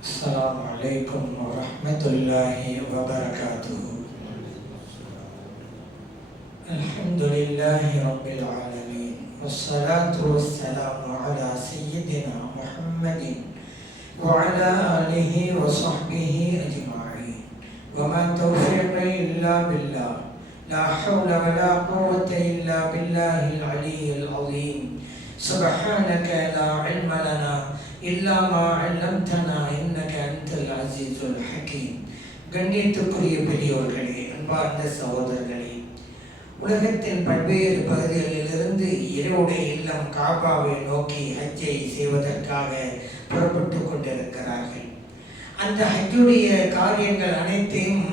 السلام عليكم ورحمة الله وبركاته. الحمد لله رب العالمين، والصلاة والسلام على سيدنا محمد وعلى آله وصحبه أجمعين، وما توفيقي إلا بالله، لا حول ولا قوة إلا بالله العلي العظيم. سبحانك لا علم لنا إلا ما علمتنا إنك أنت العزيز الحكيم. கண்ணியத்துக்குரிய பெரியோர்களே, அன்பார்ந்த சகோதரர்களே, உலகத்தின் பல்வேறு பகுதிகளிலிருந்து இறைவனுடைய இல்லம் காபாவை நோக்கி ஹஜ்ஜை செய்வதற்காக புறப்பட்டு கொண்டிருக்கிறார்கள். அந்த ஹஜ்ஜுடைய காரியங்கள் அனைத்தையும்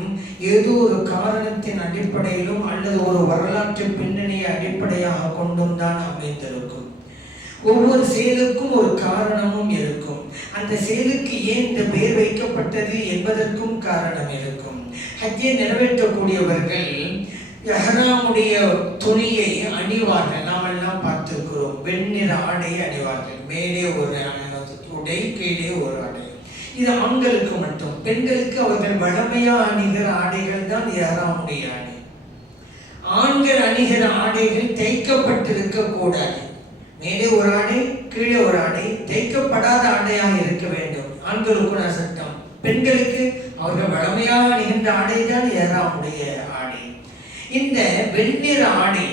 ஏதோ ஒரு காரணத்தின் அடிப்படையிலும் அல்லது ஒரு வரலாற்று பின்னணியை அடிப்படையாக கொண்டும் தான் அமைந்திருக்கும். ஒவ்வொரு செயலுக்கும் ஒரு காரணமும் இருக்கும். அந்த செயலுக்கு ஏன் இந்த பெயர் வைக்கப்பட்டது என்பதற்கும் காரணம் இருக்கும். ஹஜ்ஜை நிறைவேற்றக்கூடியவர்கள் இஹ்ராமுடைய துணியை அணிவார்கள். நாம் எல்லாம் பார்த்திருக்கிறோம். வெண்ணிற ஆடையை அணிவார்கள். மேலே ஒரு உடை, கீழே ஒரு ஆடை. இது ஆண்களுக்கு மட்டும். பெண்களுக்கு அவர்கள் வழமையா அணிகிற ஆடைகள் தான் இஹ்ராமுடைய ஆடை. ஆண்கள் அணிகிற ஆடைகள் தைக்கப்பட்டிருக்க கூடாது. மேலே ஒரு ஆடை, கீழே ஒரு ஆடை, தைக்கப்படாத ஆடையாக இருக்க வேண்டும். ஆண்களுக்கு சட்டம். பெண்களுக்கு அவர்கள் வழமையாக அணிகின்ற ஆடை தான் இஹ்ராமுடைய ஆடை. இந்த வெண்ணிற ஆடை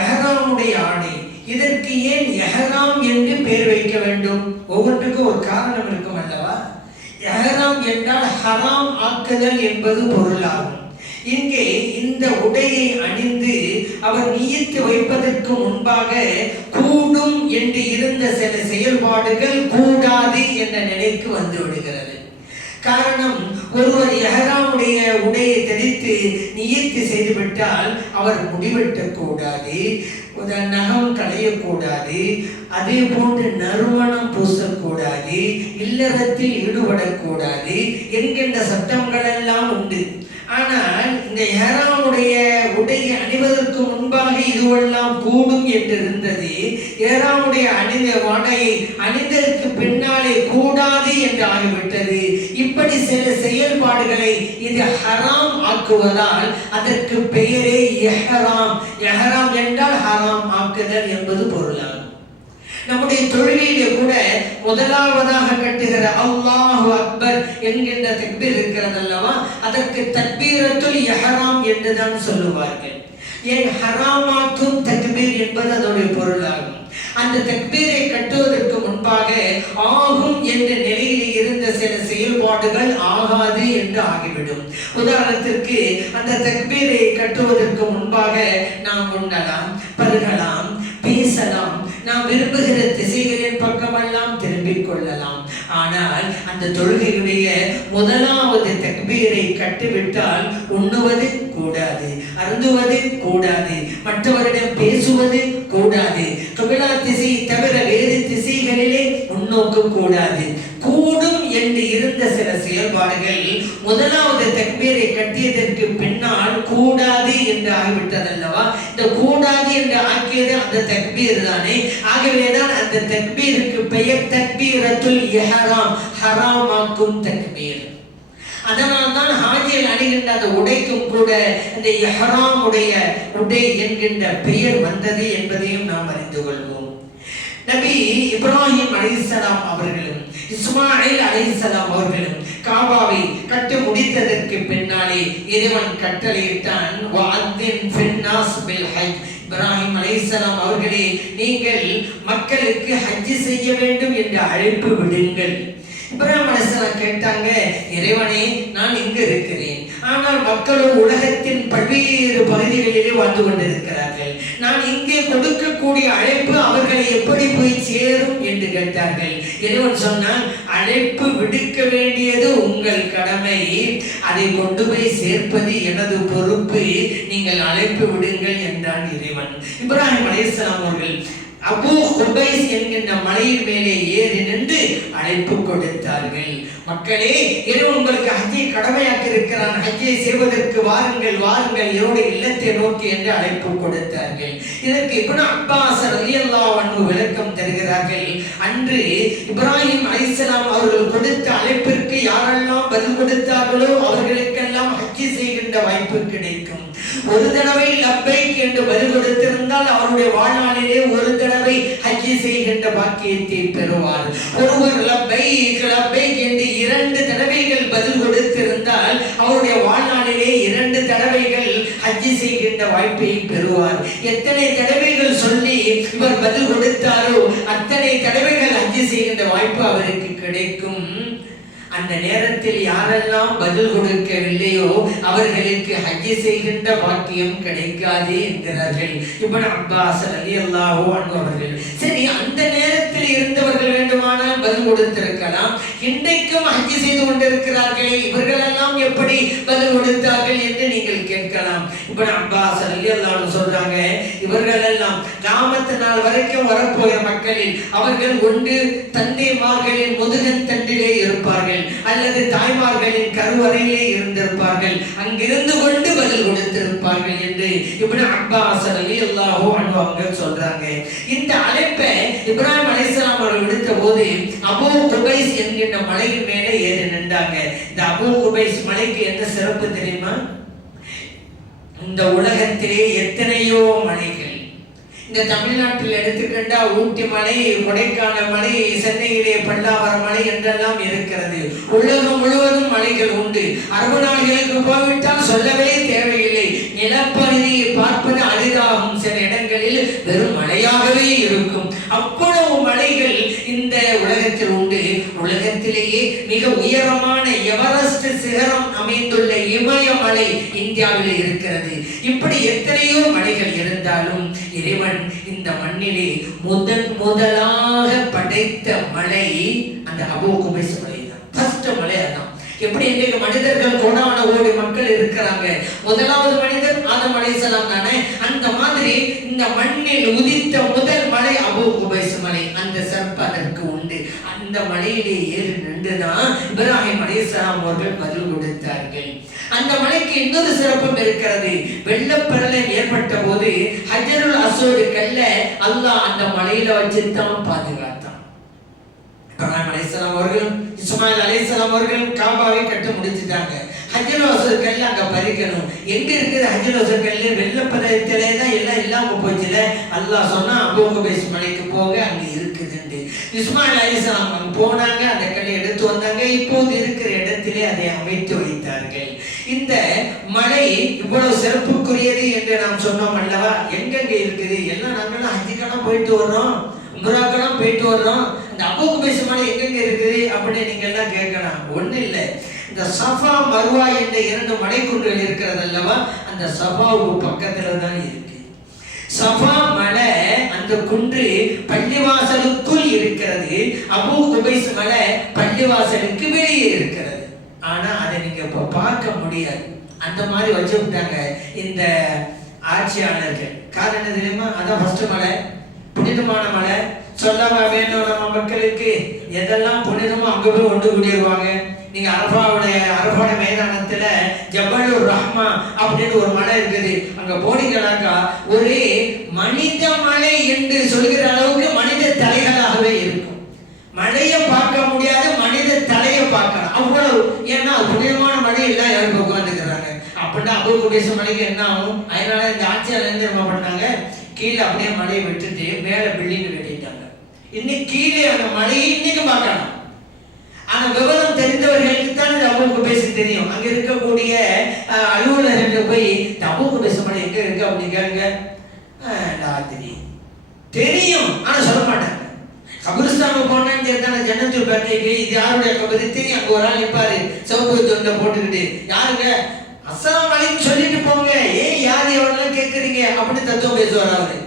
இஹ்ராமுடைய ஆடை. இதற்கு ஏன் இஹ்ராம் என்று பெயர் வைக்க வேண்டும்? ஒவ்வொன்றுக்கும் ஒரு காரணம் இருக்கும் அல்லவா? இஹ்ராம் என்றால் ஹராம் ஆக்குதல் என்பது பொருளாகும். இங்கே இந்த உடையை அணிந்து அவர் நியத்து வைப்பதற்கு முன்பாக கூடும் என்று இருந்த சில செயல்பாடுகள் கூடாது என்ற நிலைக்கு வந்து விடுகிறது. காரணம், ஒருவர் இஹ்ராமுடைய உடையை தரித்து நியத்து செய்துவிட்டால் அவர் முடிவெட்டக்கூடாது, நகம் களையக்கூடாது, அதே போன்று நறுமணம் பூசக்கூடாது, இல்லறத்தில் ஈடுபடக்கூடாது என்கின்ற சட்டங்கள் எல்லாம் உண்டு. ஆனால் இந்த இஹ்ராமுடைய உடையை அணிவதற்கு முன்பாக இதுவெல்லாம் கூடும் என்று இருந்தது. இஹ்ராமுடைய அணிந்த ஆடையை அணிந்ததற்கு பின்னாலே கூடாது என்று ஆகிவிட்டது. இப்படி சில செயல்பாடுகளை இது ஹராம் ஆக்குவதால் அதற்கு பெயரே இஹ்ராம். இஹ்ராம் என்றால் ஹராம் ஆக்குதல் என்பது பொருளாகும். நம்முடைய தொழுகையிலே கூட முதலாவதாக கட்டுகிற அல்லாஹு அக்பர் என்கின்ற தக்பீர் இருக்கிறது அல்லவா, அதற்கு தக்பீரத்துல் இஹ்ராம் என்றுதான் சொல்லுவார்கள். ஏன் ஹராமாக்கும் தக்பீர் என்பது அதோடைய பொருளாகும். அந்த தக்பீரை கட்டுவதற்கு முன்பாக ஆகும் என்ற நிலையில் இருந்த சில செயல்பாடுகள் ஆகாது என்று ஆகிவிடும். உதாரணத்திற்கு, அந்த தக்பீரை கட்டுவதற்கு முன்பாக நாம் உண்ணலாம், பருகலாம், பேசலாம், நாம் விரும்புகிற திசைகளின் பக்கமெல்லாம் திரும்பிக் கொள்ளலாம். ஆனால் அந்த தொழுகையுடைய முதலாவது தக்பீரை கட்டிவிட்டால் உண்ணுவது கூடாது, அருந்துவது கூடாது, மற்றவரிடம் பேசுவது கூடாது, கிபிலா திசை தவிர வேறு திசைகளிலே முன்னோக்க கூடாது. கூடும் என்று இருந்த சில செயல்பாடுகள் முதலாவது தக்பீரை கட்டியதற்கு பின்னால் கூடாது என்று ஆகிவிட்டதல்லவா? இந்த கூடாது என்று ஆக்கியது அந்த தக்பீர் தானே. ஆகவேதான் அந்த தக்பீருக்கு பெயர் தக்பீரத்துல் இஹ்ராம், ஹராமாக்கும் தக்பீர். அதனால் தான் ஹாஜியில் அணிகின்ற அந்த உடைக்கும் கூட இந்த இஹ்ராமுடைய உடை என்கின்ற பெயர் வந்தது என்பதையும் நாம் அறிந்து கொள்வோம். நபி இப்ராஹிம் அலைஹிஸ்ஸலாம் அவர்களும் இஸ்மாயில் அலைஹிஸ்ஸலாம் அவர்களும் காபாவை கட்டி முடித்ததற்கு பின்னாலே இறைவன் கட்டளையிட்டான், வஅத்தின் ஃபின்னாஸ் பில் ஹஜ். இப்ராஹிம் அலைஹிஸ்ஸலாம் அவர்களே, நீங்கள் மக்களுக்கு ஹஜ் செய்ய வேண்டும் என்று அழைப்பு விடுங்கள். இப்ராஹிம் அலைஹிஸ்ஸலாம் கேட்டாங்க, இறைவனே, நான் இங்கு இருக்கிறேன், ஆனால் மக்களும் உலகத்தின் பல்வேறு பகுதிகளிலே வாழ்ந்து கொண்டிருக்கிறார்கள். நான் இங்கே கொடுக்கக்கூடிய அழைப்பு அவர்களை எப்படி போய் சேரும் என்று கேட்டார்கள். இறைவன் சொன்னான், அழைப்பு விடுக்க வேண்டியது உங்கள் கடமை, அதை கொண்டு போய் சேர்ப்பது எனது பொறுப்பு, நீங்கள் அழைப்பு விடுங்கள் என்றான் இறைவன். இப்ராஹிம் அலைஹிஸ்ஸலாம் அவர்கள் அபூ குபைஸ் என்கின்ற மலையின் மேலே ஏறி நின்று அழைப்பு கொடுத்தார்கள். மக்களே, இறைவன் உங்களுக்கு ஹஜ்ஜை கடமையாக்கி இருக்கிறான், ஹஜ்ஜை செய்வதற்கு வாருங்கள் வாருங்கள் என்னுடைய இல்லத்தை நோக்கி என்று அழைப்பு கொடுத்தார்கள். இதற்கு இப்னு அப்பாஸ் ரலியல்லாஹு அன்ஹு விளக்கம் தருகிறார்கள். அன்று இப்ராஹிம் அலைஹிஸ்ஸலாம் அவர்கள் கொடுத்த அழைப்பிற்கு யாரெல்லாம் பதில் கொடுத்தார்களோ அவர்களுக்கெல்லாம் ஹஜ்ஜி செய்கின்ற வாய்ப்பு கிடைக்கும். ஒரு தடவை லப்பைக் என்று பதில் கொடுத்திருந்தால் அவருடைய வாழ்நாளிலே ஒரு தடவை ஹஜ்ஜி செய்கின்ற பாக்கியத்தை பெறுவார். ஒருவர் லப்பைக் லப்பைக் என்று 2 தடவைகள் பதில் கொடுத்திருந்தால் அவருடைய வாழ்நாளிலே 2 தடவைகள் ஹஜ்ஜி செய்கின்ற வாய்ப்பை பெறுவார். எத்தனை தடவைகள் சொல்லி இவர் பதில் கொடுத்தாரோ அத்தனை தடவைகள் ஹஜ்ஜி செய்கின்ற வாய்ப்பு அவருக்கு கிடைக்கும். அந்த நேரத்தில் யாரெல்லாம் பதில் கொடுக்கவில்லையோ அவர்களுக்கு ஹஜ்ஜி செய்கின்ற பாக்கியம் கிடைக்காது என்கிறார்கள் இப்னு அப்பாஸ் ரலியல்லாஹு அன்ஹு அவர்கள். சரி, அந்த நேரத்தில் இருந்தவர்கள் வேண்டுமானால் பதில் கொடுத்திருக்கலாம். இன்றைக்கும் ஹஜ்ஜி செய்து கொண்டிருக்கிறார்களே இவர்களெல்லாம் எப்படி பதில் கொடுத்தார்கள் என்று நீங்கள் கேட்கலாம். இப்னு அப்பாஸ் ரலியல்லாஹு அன்ஹு சொல்றாங்க, இவர்களெல்லாம் கியாமத் நாள் வரைக்கும் வரப்போகிற மக்களில் அவர்கள் ஒன்று தந்தைமார்களின் முதுகன் தண்டிலே இருப்பார்கள் அல்லது தாய்மார்களின் கருவறையிலே இருந்திருப்பார்கள், அங்கிருந்து கொண்டு பதில் கொடுத்திருப்பார்கள் என்று இப்னு அப்பாஸ் ரலியல்லாஹு அன்ஹு அவர்கள் சொல்றாங்க. இந்த அழைப்பை இப்ராஹிம் அலைஹிஸ்ஸலாம் அவர்கள் விடுத்த போது அபூ குபைஸ் என்கின்ற மலையின் மேலே ஏறி நின்றாங்க. இந்த அபூ குபைஸ் மலைக்கு என்ன சிறப்பு தெரியுமா? இந்த உலகத்திலே எத்தனையோ மலைகள், இந்த தமிழ்நாட்டில் எடுத்துக்கொண்டா ஊட்டி மலை, கொடைக்கானல் மலை, சென்னையிலே பல்லாவரம் மலை என்றெல்லாம் இருக்கிறது. உலகம் முழுவதும் மலைகள் உண்டு. அரபு நாடுகளுக்கு போய்விட்டால் சொல்லவே தேவையில்லை. நிலப்பகுதியை பார்ப்பது அரிதாகும். சில இடங்களில் வெறும் மலையாகவே இருக்கும். அவ்வளவு மலைகள் இந்த உலகத்தில் உண்டு. உலகத்திலேயே மிக உயரமான எவரெஸ்ட் சிகரம் அமைந்துள்ள இமயமலை இந்தியாவில் இருக்கிறது. இப்படி எத்தனையோ மலைகள் இருந்தாலும் இறைவன் இந்த மண்ணிலே முதலாக படைத்த மலை அந்த அபூ குபைஸ் மலை தான். ஃபர்ஸ்ட் மலை அதான். எப்படி இன்றைக்கு மனிதர்கள் கோடான கோடி மக்கள் இருக்கிறாங்க, முதலாவது மனிதர் ஆதம் அலைஹிஸ்ஸலாம் தானே. அந்த மாதிரி இந்த மண்ணில் உதித்த முதல் மலை அபூ குபைஸ் மலை. அந்த சிறப்பு அதற்கு உண்டு. அந்த மலையிலே ஏறி நின்றுதான் இப்ராஹிம் அலைஹிஸ்ஸலாம் அவர்கள் பதில் கொடுத்தார்கள். அந்த மலைக்கு இன்னொரு சிறப்பும் இருக்கிறது. வெள்ளப்பெருளம் ஏற்பட்ட போது ஹஜ்ருல் அஸ்வத் கல்ல அல்லாஹ் அந்த மலையில வச்சுதான் பாதுகாத்தான். இப்ராஹிம் அலைஹிஸ்ஸலாம் அவர்கள், இஸ்மாயில் அலைஹிஸ்ஸலாம் அவர்கள் காபாவை கட்ட முடிச்சிட்டாங்க. ஹஜ்ருல் அஸ்வத் கல்ல அங்க பறிக்கணும். எங்க இருக்குது ஹஜ்ருல் அஸ்வத் கல்லு? வெள்ளப்பெருளத்திலே தான் எல்லாம் இல்லாம போச்சுல. அல்லாஹ் சொன்னா அபூ குபைஸ் மலைக்கு போக அங்க இருக்குதுன்னு. இஸ்மாயில் அலைஹிஸ்ஸலாம் அங்க போனாங்க, அந்த கல்லை எடுத்து வந்தாங்க. இப்போது இருக்கிற இடத்திலே அதை அமைத்து வைத்தார்கள். இந்த மலை இவ்வளவு சிறப்புக்குரியது என்று நாம் சொன்னோம் அல்லவா? எங்கெங்க இருக்குது? எல்லாம் நாங்களாம் ஹஜ்ஜுக்கெல்லாம் போயிட்டு வர்றோம், உம்ராக்கெல்லாம் போயிட்டு வர்றோம். இந்த அபூ குபைஸ் மலை எங்கெங்க இருக்குது அப்படின்னு நீங்க எல்லாம் கேட்கலாம். ஒண்ணு இல்லை, இந்த சஃபா மர்வா என்ற 2 மலைக்குன்றுகள் இருக்கிறது அல்லவா? அந்த சஃபாவுக்கு பக்கத்துல தான் இருக்கு. சஃபா மலை அந்த குன்று பள்ளிவாசலுக்குள் இருக்கிறது. அபூ குபைஸ் மலை பள்ளிவாசலுக்கு வெளியே இருக்கிறது. ஆனா அதை நீங்க இப்ப பார்க்க முடியாது. அந்த மாதிரி வச்சு விட்டாங்க இந்த ஆட்சியாளர்கள். காரணம் தெரியுமா? அதான் ஃபர்ஸ்ட் மலை, புனிதமான மலை. சொல்லவா வேணும் நம்ம மக்களுக்கு? எதெல்லாம் புனிதமோ அங்க போய் ஒன்று கூடிடுவாங்க. நீங்க அரபாவுடைய மைதானத்துல ஜபலுர் ரஹ்மா அப்படின்னு ஒரு மலை இருக்குது. அங்க போனீங்கன்னாக்கா ஒரே மனித மலை என்று சொல்கிற அளவுக்கு மனித தலைகளாகவே இருக்கும். மலையை பார்க்க முடியாது, மனித தலையை பார்க்கலாம் அவ்வளவு. ஏன்னா புனிதமான மலை எல்லாம் யாரும் உட்காந்துக்கிறாங்க. அப்படின்னா அபூ குபைஸ் மலைக்கு என்ன ஆகும்? அதனால இந்த ஆட்சியாளர் என்ன பண்ணாங்க, கீழே அப்படியே மலையை விட்டுட்டு மேல பில்டிங் கட்டிட்டாங்க. இன்னைக்கு கீழே அந்த மலையை இன்னைக்கு பார்க்கலாம். ஆனா விவரம் தெரிந்தவர்களுக்கு தான் இந்த அபூ குபைஸ் தெரியும். அங்க இருக்கக்கூடிய அலுவலர்கள் போய் அபூ குபைஸ் மலை எங்க இருக்கு அப்படின்னு கேளுங்க, தெரியும் ஆனா சொல்ல மாட்டாங்க. கபிரிஸ்தானுக்கு போனான்னு சேர்த்தான ஜன்னத்துல் பக்கீக்கு இது யாருடைய கபரி தெரியும். அங்க ஒரு ஆள் நிற்பாரு சிவப்பு தொண்டை போட்டுக்கிட்டு, யாருங்க? அஸ்ஸலாமு அலைக்கும் சொல்லிட்டு போங்க, ஏன் யார் எவ்வளவு கேட்குறீங்க அப்படின்னு தத்துவம் பேசுவார் அவரு.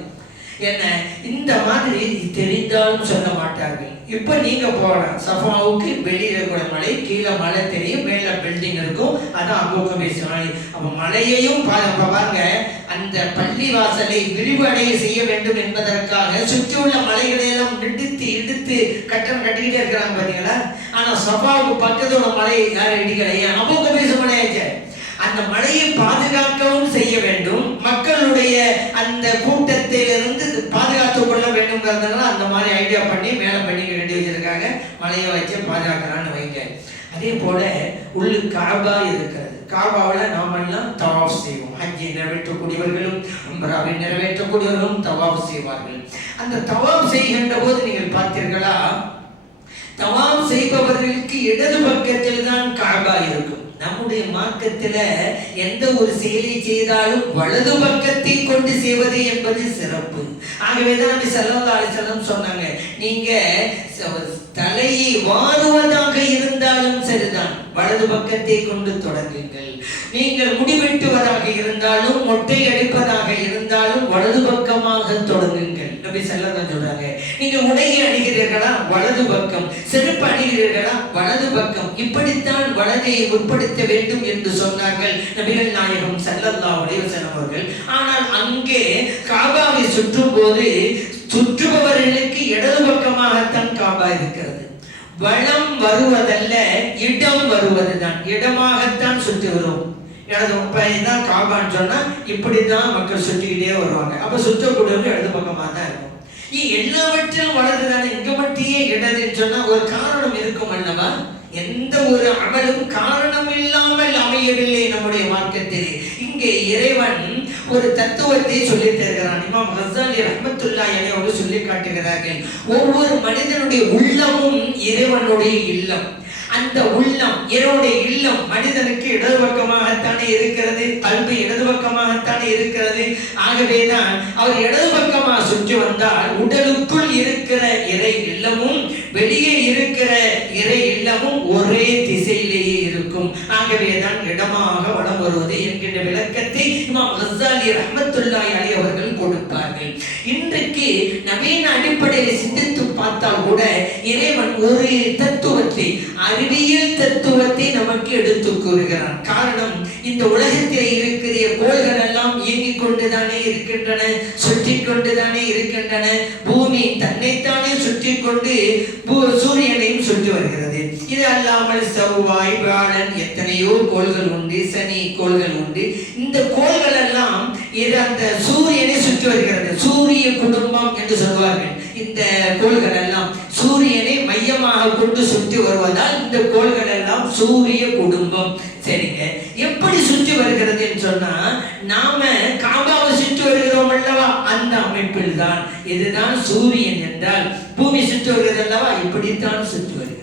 என்ன இந்த மாதிரி தெரிந்தாலும் சொல்ல மாட்டார்கள். இப்ப நீங்க போகலாம் சஃபாவுக்கு, வெளியில கூட மலை, கீழே மலை தெரியும், மேல பில்டிங் இருக்கும், அதான் அபூ கபீஸ் மலை. அப்ப மலையையும் பாருங்க, அந்த பள்ளி வாசலை விரிவடைய செய்ய வேண்டும் என்பதற்காக சுற்றியுள்ள மலைகளை எல்லாம் இடித்து கட்டம் கட்டிக்கிட்டே இருக்கிறாங்க பாத்தீங்களா. ஆனா சஃபாவுக்கு பக்கத்தோட மலை யாரும் இடிக்கலையே, அபூ கபீஸ் மலையாச்சு. அந்த மலையை பாதுகாக்கவும் செய்ய வேண்டும், மக்களுடைய அந்த கூட்டத்திலிருந்து பாதுகாத்துக் கொள்ள வேண்டும்ங்கிறதுனால அந்த மாதிரி ஐடியா பண்ணி மேல பண்ணி கட்டி வச்சிருக்காங்க. மலையை வச்சு பாதுகாக்கிறான்னு வைங்க. அதே போல உள்ளு காபா இருக்கிறது. காபாவில் நாம எல்லாம் தவாப் செய்வோம். ஹஜ்ஜை நிறைவேற்றக்கூடியவர்களும் உம்ராவை நிறைவேற்றக்கூடியவர்களும் தவாப் செய்வார்கள். அந்த தவாப் செய்கின்ற போது நீங்கள் பார்த்தீர்களா, தவாப் செய்பவர்களுக்கு இடது பக்கத்தில் தான் காபா இருக்கும். நம்முடைய மார்க்கத்துல எந்த ஒரு செயலை செய்தாலும் வலது பக்கத்தை கொண்டு செய்வது என்பது சிறப்பு. ஆகவேதான் நபி ஸல்லல்லாஹு அலைஹி வஸல்லம் சொன்னாங்க, நீங்க தலையை வாருவதாக இருந்தாலும் சரிதான், வலது பக்கத்தை கொண்டு தொடங்குங்கள். நீங்கள் முடிவெட்டுவதாக இருந்தாலும், மொட்டை அடிப்பதாக இருந்தாலும் வலது பக்கமாக தொடங்குங்கள். நபி ஸல்லல்லாஹு அலைஹி சொல்றாங்க, நீங்க உடையை அணிகிறீர்களா வலது பக்கம், செருப்பு அணிகிறீர்களா வலது பக்கம், இப்படித்தான் வலதை உட்படுத்த வேண்டும் என்று சொன்னார்கள் நபிகள் நாயகம் ஸல்லல்லாஹு அலைஹி வஸல்லம் அவர்கள். ஆனால் அங்கே காபாவை சுற்றும் போது சுற்றுபவர்களுக்கு இடது பக்கமாகத்தான் காபா இருக்கிறது. வலம் வருவதல்ல, இடம் வருவதுதான். இடமாகத்தான் சுற்றி வரும். இடதுதான் காபான்னு சொன்னா இப்படித்தான் மக்கள் சுற்றிக்கிட்டே வருவாங்க. அப்ப சுற்றக்கூடியவங்க இடது பக்கமா தான் இருக்கும். எல்லாவற்றிலும் வலது தானே, இங்க மட்டும் இடதுன்னு சொன்னா ஒரு காரணம் இருக்கும் அல்லவா. எந்த ஒரு அமலும் காரணம் இல்லாமல் அமையவில்லை நம்முடைய மார்க்கத்தில். இங்கே இறைவன் ஒரு தத்துவத்தை சொல்லி தருகிறான். இமாம் கஸ்ஸாலி ரஹ்மத்துல்லாஹி அலைஹி அவர்கள் சொல்லி காட்டுகிறார்கள், ஒவ்வொரு மனிதனுடைய உள்ளமும் இறைவனுடைய இல்லம். அந்த உள்ளம், இறைவனுடைய இல்லம் மனிதனுக்கு இடது பக்கமாகத்தானே இருக்கிறது, கல்வி இடது பக்கமாகத்தானே இருக்கிறது. ஆகவேதான் அவர் இடது பக்கமாக சுற்றி வந்தால் உடலுக்குள் இருக்கிற இறை இல்லமும் வெளியே இருக்கிற இறை இல்லமும் ஒரே திசையிலேயே இருக்கும். ஆகவேதான் இடமாக வலம் வருவது என்கின்ற விளக்கத்தை இமாம் கஸ்ஸாலி ரஹ்மத்துல்லாஹி அலைஹி அவர்கள் கொடுப்பார்கள். இன்றைக்கு நவீன அடிப்படையில் சிந்தித்து பார்த்தால் கூட இறைவன் ஒரு தத்துவத்தை, அறிவியல் தத்துவத்தை நமக்கு எடுத்து கூறுகிறான். காரணம், இந்த உலகத்தில் இருக்கிற கோள்கள் எல்லாம் இயங்கிக் கொண்டுதானே இருக்கின்றன, சுற்றி கொண்டுதானே இருக்கின்றன. பூமி தன்னைத்தானே சுற்றி கொண்டு சூரியனையும் சுற்றி வருகிறது. இது அல்லாமல் செவ்வாய், வியாழன், எத்தனையோ கோள்கள் உண்டு, சனி கோள்கள் உண்டு. இந்த கோள்கள் எல்லாம் அந்த சூரியனை சுற்றி வருகிறது. சூரிய குடும்பம் என்று சொல்வார்கள். இந்த கோள்கள் எல்லாம் சூரியனை மையமாக கொண்டு சுற்றி வருவதால் இந்த கோள்கள் எல்லாம் சூரிய குடும்பம். சரிங்க, எப்படி சுற்றி வருகிறது என்று சொன்னா, நாம காபாவை சுற்றி வருகிறோம் அல்லவா, அந்த அமைப்பில் தான். இதுதான் சூரியன் என்றால் பூமி சுற்றி வருகிறது அல்லவா, இப்படித்தான் சுற்றி வருகிறது.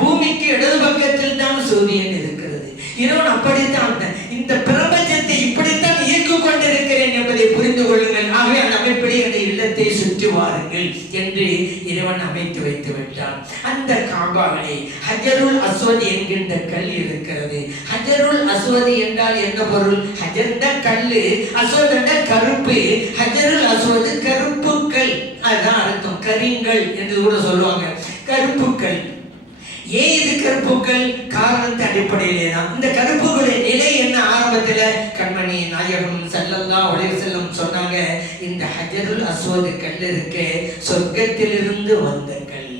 பூமிக்கு இடது பக்கத்தில் தான் சூரியன் இருக்கிறது. இறைவன் அப்படித்தான் இந்த பிரபஞ்சத்தை இப்படித்தான் இயக்கிக் கொண்டிருக்கிறேன் என்பதை புரிந்து கொள்ளுங்கள். ஆகவே அந்த அமைப்படி அந்த இல்லத்தை சுற்றி வாருங்கள் என்று இறைவன் அமைத்து வைத்து விட்டான். அந்த காபாவிலே ஹஜருல் அஸ்வத் என்கின்ற கல் இருக்கிறது. ஹஜருல் அஸ்வத் என்றால் என்ன பொருள்? ஹஜர்னா கல்லு, அஸ்வத்னா கருப்பு. ஹஜருல் அஸ்வத் கருப்புக்கள், அதுதான் அர்த்தம். கரிங்கள் என்று கூட சொல்லுவாங்க, கருப்புக்கள். ஏன் இது கருப்புக்கள்? காரணத்தை அடிப்படையிலே தான். இந்த கருப்புகளின் நிலை என்ன? ஆரம்பத்துல கண்மணி நாயகம் ஸல்லல்லாஹு அலைஹி வஸல்லம் சொன்னாங்க, இந்த ஹஜருல் அஸ்வத் கல் இருக்கே, சொர்க்கத்திலிருந்து வந்த கல்.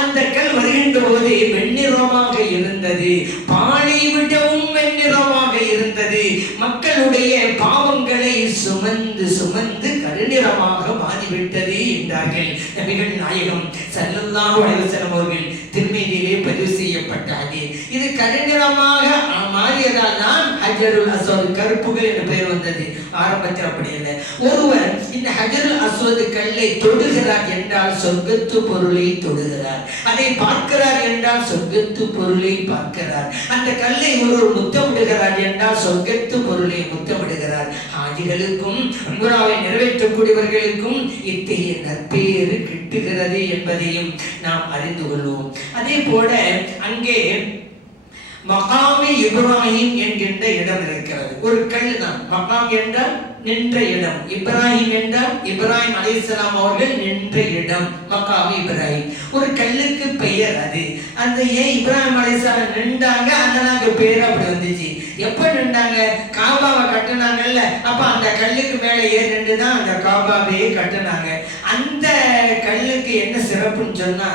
அந்த கல் வருகின்ற போது வெண்ணிறமாக இருந்தது, பாலை விடவும் வெண்ணிறமாக இருந்தது. மக்களுடைய பாவங்களை சுமந்து சுமந்து கருநிறமாக மாறிவிட்டது என்றார்கள் நபிகள் நாயகம் ஸல்லல்லாஹு அலைஹி வஸல்லம் அவர்கள். திருமீதியிலே பதிவு செய்யப்பட்ட ஹதீஸ். இது கருநிறமாக மாறியதால் தான் ஹஜருல் அஸ்வத், கருப்புகள் என்ற பெயர் வந்தது. ஆரம்பத்தில் அப்படி இல்லை. ஒருவர் இந்த ஹஜருல் அஸ்வத் கல்லை தொடுகிறார் என்றால் சொர்க்கத்து பொருளை தொடுகிறார். அதை பார்க்கிறார் என்றால் சொர்க்கத்து பொருளை பார்க்கிறார். அந்த கல்லை ஒருவர் முத்தமிடுகிறார் என்றால் சொர்க்கத்து பொருளை முத்தமிடுகிறார். ஹாஜிகளுக்கும் உம்ராவை நிறைவேற்றக்கூடியவர்களுக்கும் இத்தகைய நற்பெயர் கிட்டுகிறது என்பதையும் நாம் அறிந்து கொள்வோம். அதே போல அங்கே மகாமி இப்ராஹிம் என்கின்ற இடம் இருக்கிறது. ஒரு கல் தான். மகாம் என்றால் நின்ற இடம். இப்ராஹிம் என்றால் இப்ராஹிம் அலைஹிஸ்ஸலாம் அவர்கள் நின்ற இடம் மக்காம் இப்ராஹிம். ஒரு கல்லுக்கு பெயர் அது. அந்த ஏன் இப்ராஹிம் அலைஹிஸ்ஸலாம் நின்றாங்க, அதனால பேர் அப்படி வந்துச்சு. எப்ப நின்றாங்க? காபாவை கட்டுனாங்கல்ல, அப்ப அந்த கல்லுக்கு மேல ஏறி நின்று தான் அந்த காபாவையே கட்டுனாங்க. அந்த கல்லுக்கு என்ன சிறப்புன்னு சொன்னா,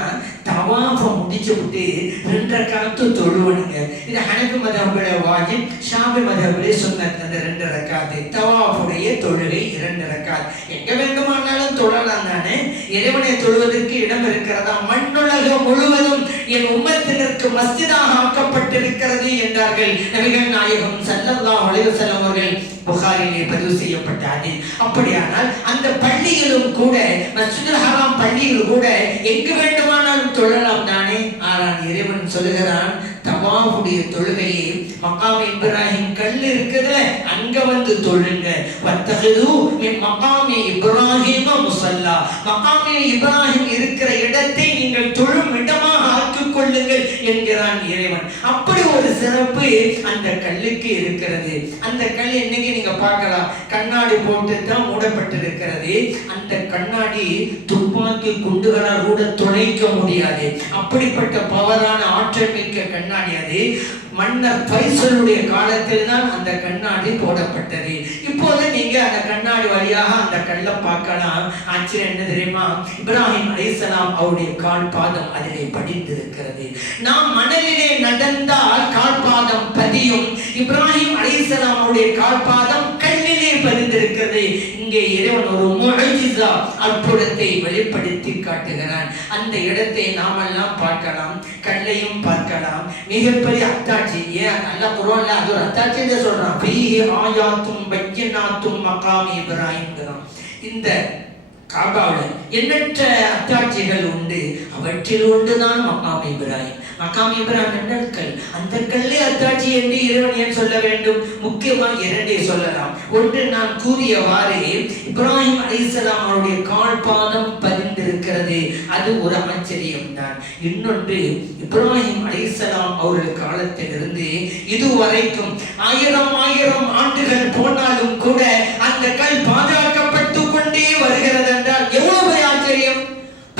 தவாஃப முடிச்சு விட்டு 2 ரக்காத்து தொழுவனுங்க. இது ஹனஃபி மதஹ்புல வாஜிப், ஷாஃபி மதஹ்புல சுன்னத். அந்த 2 ரக்காத்து தவாஃபுடைய தொழுகை 2 ரக்காத். எங்க வேண்டுமானாலும் தொழலாம் தானே. இறைவனை தொழுவதற்கு இடம் இருக்கிறதா? மண்ணுலகம் முழுவதும் என் உம்மத்தினருக்கு மஸ்ஜிதாக ஆக்கப்பட்டிருக்கிறது என்றார்கள் நபிகள் நாயகம் ஸல்லல்லாஹு அலைஹி வஸல்லம் அவர்கள். புகாரிலே பதிவு செய்யப்பட்ட ஹதீஸ். அப்படியானால் அந்த பள்ளியிலும் கூட, மஸ்ஜிதுல் ஹராம் பள்ளியில் கூட எங்கு வேண்டுமானாலும் தொழலாம் தானே. ஆனால் இறைவன் சொல்லுகிறான், தவாஃபுடைய தொழுகையை மக்காம் இப்ராஹிம் கல் இருக்குதுல, அங்க வந்து தொழுங்க. வத்தஹது மின் மகாமி இப்ராஹிம முஸல்லா. மகாமி இப்ராஹிம் இருக்கிற இடத்தை நீங்கள் தொழும் இடமாக ஆக்கிக் கொள்ளுங்கள் என்கிறான் இறைவன். அப்படி ஒரு சிறப்பு அந்த கல்லுக்கு இருக்கிறது. அந்த கல் இன்னைக்கு நீங்க பார்க்கலாம், கண்ணாடி போட்டு தான் மூடப்பட்டிருக்கிறது. அந்த கண்ணாடி துப்பாக்கி குண்டுகளால் கூட துளைக்க முடியாது. அப்படிப்பட்ட பவரான ஆற்றல் மிக்க கண்ணாடி அது. மன்னர் ஃபைசலுடைய காலத்தில் தான் அந்த கண்ணாடி போடப்பட்டது. இப்போது நீங்க அந்த கண்ணாடி வழியாக அந்த கல்லை பார்க்கலாம். ஆச்சரியம் என்ன தெரியுமா? இப்ராஹிம் அலைஹிஸ்ஸலாம் அவருடைய கால் பாதம் அதிலே படிந்திருக்கிறது. நாம் மணலிலே நடந்தால் கால் பாதம் பதியும். இப்ராஹிம் அலைஹிஸ்ஸலாம் அவருடைய கால் பாதம் கல்லிலே பதிந்திருக்கிறது. இங்கே இறைவன் ஒரு முஅஜிஸா அற்புதத்தை வெளிப்படுத்தி காட்டுகிறான். அந்த இடத்தை நாமெல்லாம் பார்க்கலாம், கல்லையும் பார்க்கலாம். மிகப்பெரிய அத்தாட்சி. ஏன் அல்லாஹ் குர்ஆன்ல அது ஒரு அத்தாட்சின்னு சொல்றான். ஃபீஹி ஆயாத்தும் பய்யினாத்தும் மகாமி இப்ராஹிம்ங்கறான். இந்த காபாவில் எண்ணற்ற அத்தாட்சிகள் உண்டு. அவற்றில் ஒன்றுதான் மகாம் இப்ராஹிம். மகாம் இப்ராஹிம் என்ற கல். அந்த கல்லே அத்தாட்சி என்று இறைவன் ஏன் சொல்ல வேண்டும்? முக்கியமாக 2 சொல்லலாம். ஒன்று, நான் கூறியவாறு இப்ராஹிம் அலைஹிஸ்ஸலாம் அவருடைய கால் பாதம் பதிந்திருக்கிறது. அது ஒரு ஆச்சரியம் தான். இன்னொன்று, இப்ராஹிம் அலைஹிஸ்ஸலாம் அவர்கள் காலத்திலிருந்து இதுவரைக்கும் 1000 ஆண்டுகள் போனாலும் கூட அந்த கல் பாதுகாக்கப்பட்டு கொண்டே வருகிறது என்றால் எவ்வளவு ஆச்சரியம்!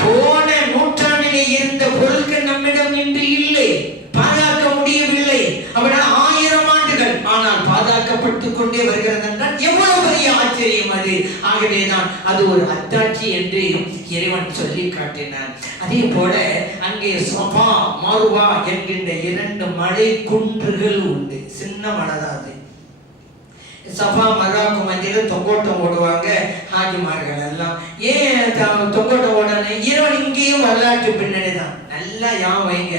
போன நூற்றாண்டிலே இருந்த பொருட்கள் நம்மிடம் இன்று இல்லை, பாதுகாக்க முடியவில்லை. அவனால் 1000 ஆண்டுகள் ஆனால் பாதுகாக்கப்பட்டு கொண்டே வருகிறது என்றால் எவ்வளவு பெரிய ஆச்சரியம் அது. ஆகவேதான் அது ஒரு அத்தாட்சி என்று இறைவன் சொல்லி காட்டினார். அதே போல அங்கே சஃபா மர்வா என்கின்ற 2 மலை குன்றுகள் உண்டு. சின்ன மலைதான் அது. சஃபா மர்வாக்கு மத்தியில தொங்கோட்டம் ஓடுவாங்க ஹாஜிமார்கள் எல்லாம். ஏன் தொங்கோட்டம் ஓடணும்? இறைவன் இங்கேயும் வரலாற்று பின்னணி தான். நல்லா யாம் வைங்க.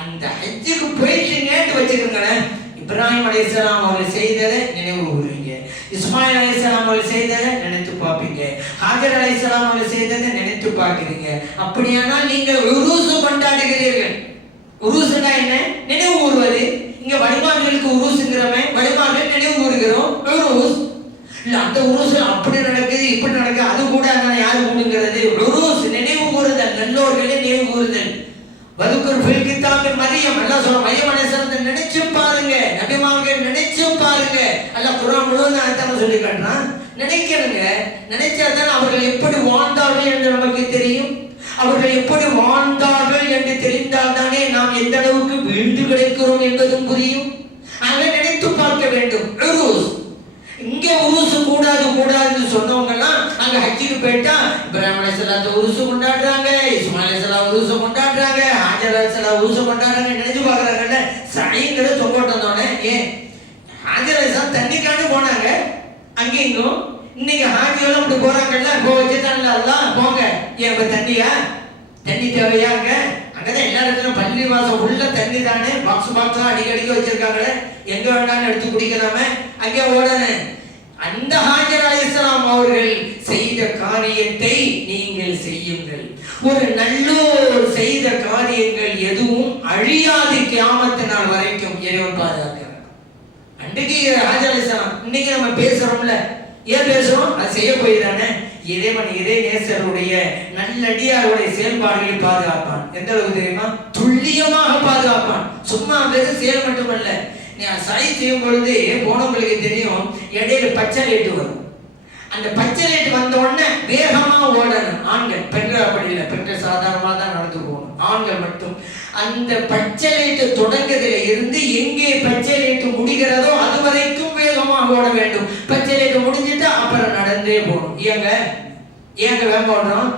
அந்த ஹஜ்ஜுக்கு போயிட்டுங்கன்னு வச்சுக்கோங்களேன். இப்ராஹிம் அலைஹிஸ்ஸலாம் அவர்கள் செய்ததை நினைவு கூறுவீங்க. இஸ்மாயில் அலைஹிஸ்ஸலாம் அவர்கள் செய்ததை நினைத்து பார்ப்பீங்க. ஹாஜர் அலைஹிஸ்ஸலாம் அவர்கள் செய்ததை நினைத்து பார்க்கிறீங்க. அப்படியானால் நீங்கள் உருசு கொண்டாடுகிறீர்கள். உருசுனா என்ன? நினைவு கூறுவது. இங்க வழிபாடுகளுக்கு உருசுங்கிறவன் வழிபாடுகள் நினைவு கூறுகிறோம். உருஸ் இல்ல, அந்த உருசு அப்படி நடக்குது இப்படி நடக்குது அது கூட யாரு கூடுங்கிறது? உருஸ் நினைவு கூறுதல், நல்லோர்களை நினைவு கூறுதல். வதுக்குர் ஃபில் கிதாபி மரியம் அல்லாஹ் சொல்ற மரியம் அலைஹிஸ்ஸலாம் நினைச்சு பாருங்க, நபிமார்கள் நினைச்சு பாருங்க. அல்லாஹ் குர்ஆன் முழுவதும் அர்த்தம் சொல்லி காட்டுறான். நினைக்கிறங்க, நினைச்சாதான் அவர்கள் எப்படி வாழ்ந்தார்கள் என்று நமக்கு தெரியும். அவர்கள் எப்படி வாழ்ந்தார்கள் என்று தெரிந்தால் தானே நாம் எந்த அளவுக்கு வீழ்ந்து கிடைக்கிறோம் என்பதும் புரியும். அதை நினைத்து பார்க்க வேண்டும். இங்க உருசு கூடாது கூடாதுன்னு சொன்னவங்க எல்லாம் அங்க ஹஜ்ஜுக்கு போயிட்டா இப்ராஹிம் அலைஹிஸ்ஸலாத்தை உருசு கொண்டாடுறாங்க, இஸ்மாயில் அலைஹிஸ்ஸலாம் உருசு கொண்டாடுறாங்க, ஹாஜர் அலைஹிஸ்ஸலாம் உருசு கொண்டாடுறாங்க. நினைச்சு பாக்குறாங்கல்ல. சைங்கிறது தொங்கோட்டம் தானே. ஏன் ஹாஜர் அலைஹிஸ்ஸலாம் தண்ணிக்காண்டு போனாங்க அங்கேயும். இன்னைக்கு ஹாஜிகளும் அப்படி போறாங்கல்ல, வச்சுட்டாங்கல்ல போங்க. ஏன் இப்ப தண்ணியா? தண்ணி தேவையாங்க? அங்கதான் எல்லா இடத்துலயும் பள்ளி வாசம் உள்ள தண்ணி தானே. பாக்ஸா அடிக்கடிக்க வச்சிருக்காங்களே, எங்க வேண்டாம்னு எடுத்து குடிக்கலாமே, அங்கே ஓடணும். அந்த ஹாஜர் அலைஹிஸ்ஸலாம் அவர்கள் செய்த காரியத்தை நீங்கள் செய்யுங்கள். ஒரு நல்லோர் செய்த காரியங்கள் எதுவும் அழியாது கியாமத் நாள் வரைக்கும் இறைவன் பாதுகாக்கிறார். அன்றைக்கு ஹாஜர் அலைஹிஸ்ஸலாம், இன்னைக்கு நம்ம பேசுறோம்ல, ஏன் பேசுறோம்? அது செய்ய போயிதானே. இறைவன் இறை நேசருடைய நல்லடியாருடைய செயல்பாடுகளை பாதுகாப்பான். எந்த அளவுக்கு தெரியுமா? துல்லியமாக பாதுகாப்பான். சும்மா வெறும் செயல் மட்டுமல்ல. நீ சை செய்யும் பொழுது போனவங்களுக்கு தெரியும், இடையில பச்சை லைட்டு வரும். அந்த பச்சை லைட் வந்த உடனே வேகமா ஓடணும். ஆண்கள், பெண்கள் அப்படி இல்லை, பெண்கள் சாதாரணமா தான் நடந்து போகணும். ஆண்கள் மட்டும் அந்த பச்சை லைட்டு தொடங்குறதுல இருந்து எங்கே பச்சை லைட்டு முடிகிறதோ அது வரைக்கும் வேகமாக ஓட வேண்டும். பச்சை லைட்டு முடிஞ்சிட்டு அப்புறம் நடந்தே போகணும். ஏங்க வேகம் ஓடுறோம்?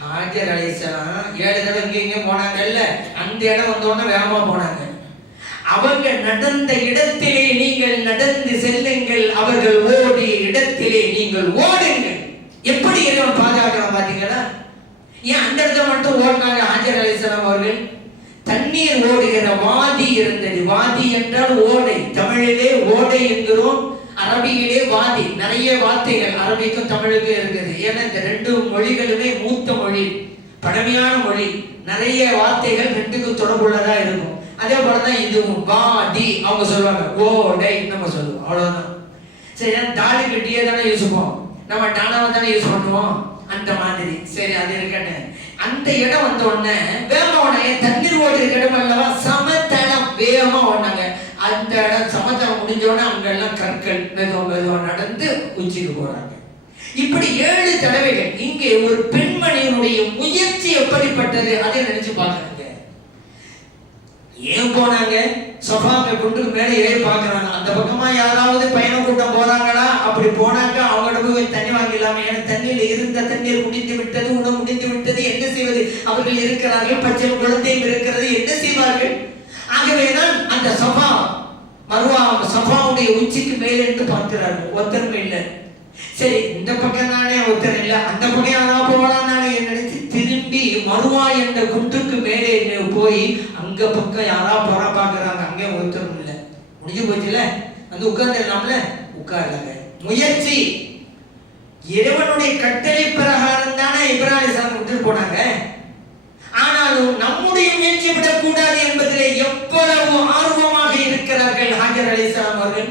ஹாஜர் அலைஹிஸ்ஸலாம் 7 தடவை இங்கே போனாங்கல்ல, அந்த இடம் வந்தோடனே வேகமா போனாங்க. அவங்க நடந்த இடத்திலே நீங்கள் நடந்து செல்லுங்கள், அவர்கள் ஓடிய இடத்திலே நீங்கள் ஓடுங்கள். எப்படி இறைவன் பாதுகாக்கலாம் பாத்தீங்களா? ஏன் அந்த இடத்துல மட்டும் ஓடினாங்க ஹாஜர் அலைஹிஸ்ஸலாம் அவர்கள்? தண்ணீர் ஓடுகிற வாதி இருந்தது. வாதி என்றால் ஓடை, தமிழிலே ஓடை என்கிறோம், அரபியிலே வாதி. நிறைய வார்த்தைகள் அரபிக்கும் தமிழுக்கும் இருக்குது. ஏன்னா இந்த 2 மொழிகளுமே மூத்த மொழி, பழமையான மொழி. நிறைய வார்த்தைகள் 2க்கும் தொடர்புள்ளதா இருக்கும். அதே போலதான் இதுவும் வாதி அவங்க சொல்லுவாங்க, ஓடை நம்ம சொல்லுவோம், அவ்வளவுதான். சரி, தாலுக்கு டியே தானே யூஸ் பண்ணுவோம், நம்ம டானாவை தானே யூஸ் பண்ணுவோம், அந்த மாதிரி. சரி, அது இருக்கன்னு அந்த இடம் வந்த உடனே வேகமா ஓடாங்க. தண்ணீர் ஓடுற இடம் அல்லவா, சமதளம், வேகமா ஓடினாங்க. அந்த இடம் சமதளம் முடிஞ்ச உடனே அங்க எல்லாம் கற்கள் மெதுவா நடந்து உச்சிக்கு போறாங்க. இப்படி 7 தடவைகள். இங்கே ஒரு பெண்மணியினுடைய முயற்சி எப்படிப்பட்டது அதை நினைச்சு பாக்குறாங்க. ஏன் போனாங்க? சஃபாவை குண்டுக்கு மேல ஏறி பாக்குறாங்க. அந்த பக்கமா யாராவது பயண கூட்டம் போறாங்களா? அப்படி போனாங்க அவங்கள்ட்ட போய் தண்ணி வாங்கிடலாமே. ஏன்னா தண்ணியில இருந்த தண்ணீர் முடிந்து விட்டது, உணவு முடிந்து விட்டது, என்ன செய்வது? அவர்கள் இருக்கிறார்கள், பச்சை குழந்தையும் இருக்கிறது, என்ன செய்வார்கள்? ஆகவேதான் அந்த சஃபா மர்வா சஃபாவுடைய உச்சிக்கு மேல இருந்து பார்க்கிறார்கள். ஒருத்தருமே இல்லை. சரி, இந்த பக்கம் தானே ஒருத்தர் இல்லை, அந்த பக்கம் யாரா போகலாம் தானே நினைச்சு திரும்பி மருவா என்ற குன்றுக்கு மேலே போய் அங்க பக்கம் யாரா போறா பாக்குறாங்க. அங்கே ஒருத்தரும் இல்லை. முடிஞ்சு போச்சுல, வந்து உட்கார்ந்துடலாம்ல, உட்கார்லாங்க. முயற்சி இறைவனுடைய கட்டளை பிரகாரம் தானே இப்ராஹிம் அலைஹிஸ்ஸலாம் விட்டு போனாங்க. ஆனாலும் நம்முடைய முயற்சி விடக்கூடாது என்பதிலே எவ்வளவு ஆர்வமாக இருக்கிறார்கள் ஹாஜர் அலைஹிஸ்ஸலாம் அவர்கள்.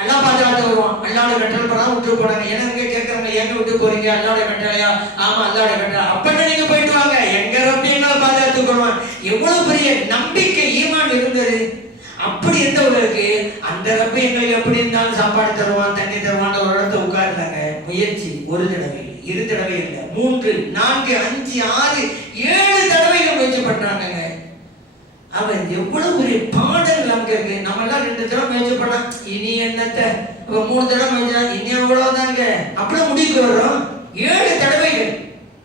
அல்லாஹ் பாதுகாத்து வருவான். அல்லாஹ்வுடைய கட்டளை பிரகாரம் விட்டு போனாங்க. எனக்கு கேட்கறாங்க, எங்க விட்டு போறீங்க? அல்லாஹ்வுடைய கட்டளையா? ஆமா, அல்லாஹ்வுடைய கட்டளை. அப்ப நீங்க போயிட்டு வாங்க, எங்க ரப்பி என்ன பாதுகாத்து வருவான். எவ்வளவு பெரிய நம்பிக்கை, ஈமான் இருந்தது. அப்படி இருந்தவர்களுக்கு அந்த ரப்பி எங்களுக்கு எப்படி இருந்தாலும் சாப்பாடு தருவான், தண்ணி தருவான், ஒரு இடத்துல உட்கார்ந்தாங்க. முயற்சி 1 தடவை, 2 தடவை இல்லை, 3, 4, 5, 6, 7 தடவைகள் முயற்சி பண்றாங்க. அவன் எவ்வளவு பெரிய பாடல் நமக்கு இருக்கு. நம்ம எல்லாம் 2 தடவை முயற்சி பண்ணா இனி என்னத்த, 3 தடவை முயற்சி இனி அவ்வளவுதாங்க, அப்படியே முடிவுக்கு வர்றோம். 7 தடவைகள்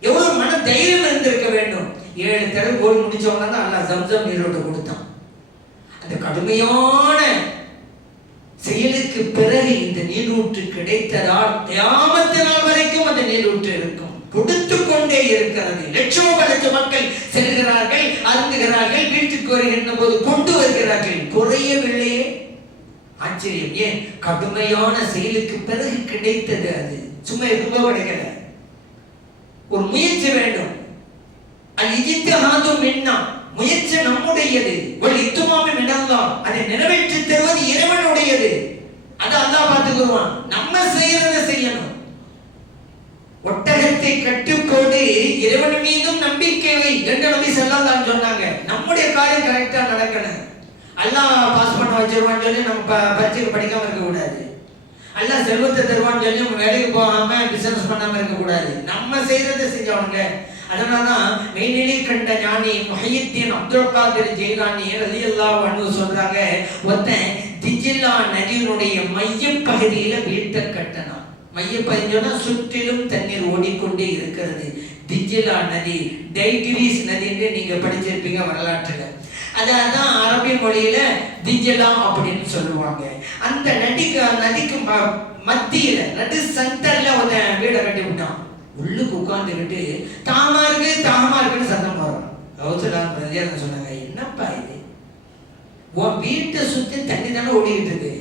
எவ்வளவு மன தைரியம் இருந்திருக்க வேண்டும். 7 தடவை போய் முடிச்சவங்க தான் அல்லாஹ் ஜம்சம் நீரோட்ட கொடுத்தான். அந்த கடுமையான செயலுக்கு பிறகு இந்த நீரூற்று கிடைத்ததால் கியாமத் நாள் வரைக்கும் அந்த நீரூற்று இருக்கும், கொடுத்து கொண்டே இருக்கிறது. லட்ச மக்கள் செல்கிறார்கள், அருந்துகிறார்கள், வீட்டுக்கு வருகின்ற போது கொண்டு வருகிறார்கள், குறையவில்லையே. ஆச்சரியம். ஏன்? கடுமையான செயலுக்கு பிறகு கிடைத்தது. அது சும்மா எதுவும் கிடைக்கல, ஒரு முயற்சி வேண்டும். முயற்சி நம்முடையது. ஒரு இத்துமாமி மினல்லாஹ், அதை நிறைவேற்றி தருவது இறைவனுடையது. அதை அல்லாஹ் பார்த்துக்குவான். நம்ம செய்யறதை செய்யணும். ஒட்டகத்தை கட்டுக்கோடு இறைவன் மீதும் நம்பிக்கை வை என்று நபி ஸல்லல்லாஹு அலைஹி சொன்னாங்க. நம்முடைய காரியம் கரெக்டா நடக்கணும். அல்லாஹ் பாஸ் பண்ண வச்சிருவான்னு சொல்லி நம்ம பரீட்சைக்கு படிக்காம இருக்க கூடாது. அல்லாஹ் செல்வத்தை தருவான்னு சொல்லி நம்ம வேலைக்கு போகாம பிசினஸ் பண்ணாம இருக்க கூடாது. நம்ம செய்யறதை செஞ்சவங்க. அதனாலதான் மெய்நிலை கண்ட ஞானி முஹையத்தீன் அப்துல் காதிர் ஜெயிலானி ரலியல்லாஹு அன்ஹு சொல்றாங்க, ஒருத்தன் திஜ்லா நதியினுடைய மையப்பகுதியில வீட்டை கட்டணும். மையப்பகுதியோட சுற்றிலும் தண்ணீர் ஓடிக்கொண்டே இருக்கிறது. திஜ்லா நதி, டைக்ரீஸ் நதின்னு நீங்க படிச்சிருப்பீங்க வரலாற்றுல. அதான் அரபி மொழியில திஜ்லா அப்படின்னு சொல்லுவாங்க. அந்த நதிக்கு மத்தியில நடு சென்டர்ல ஒரு வீடை கட்டி விட்டான். உள்ளுக்கு உட்கார்ந்துக்கிட்டு தாமா இருக்குன்னு சத்தம் போடுறான். கௌசலாம் சொன்னாங்க, என்னப்பா இது, உன் வீட்டை சுத்தி தண்ணி தானே ஓடிக்கிட்டு இருக்கு,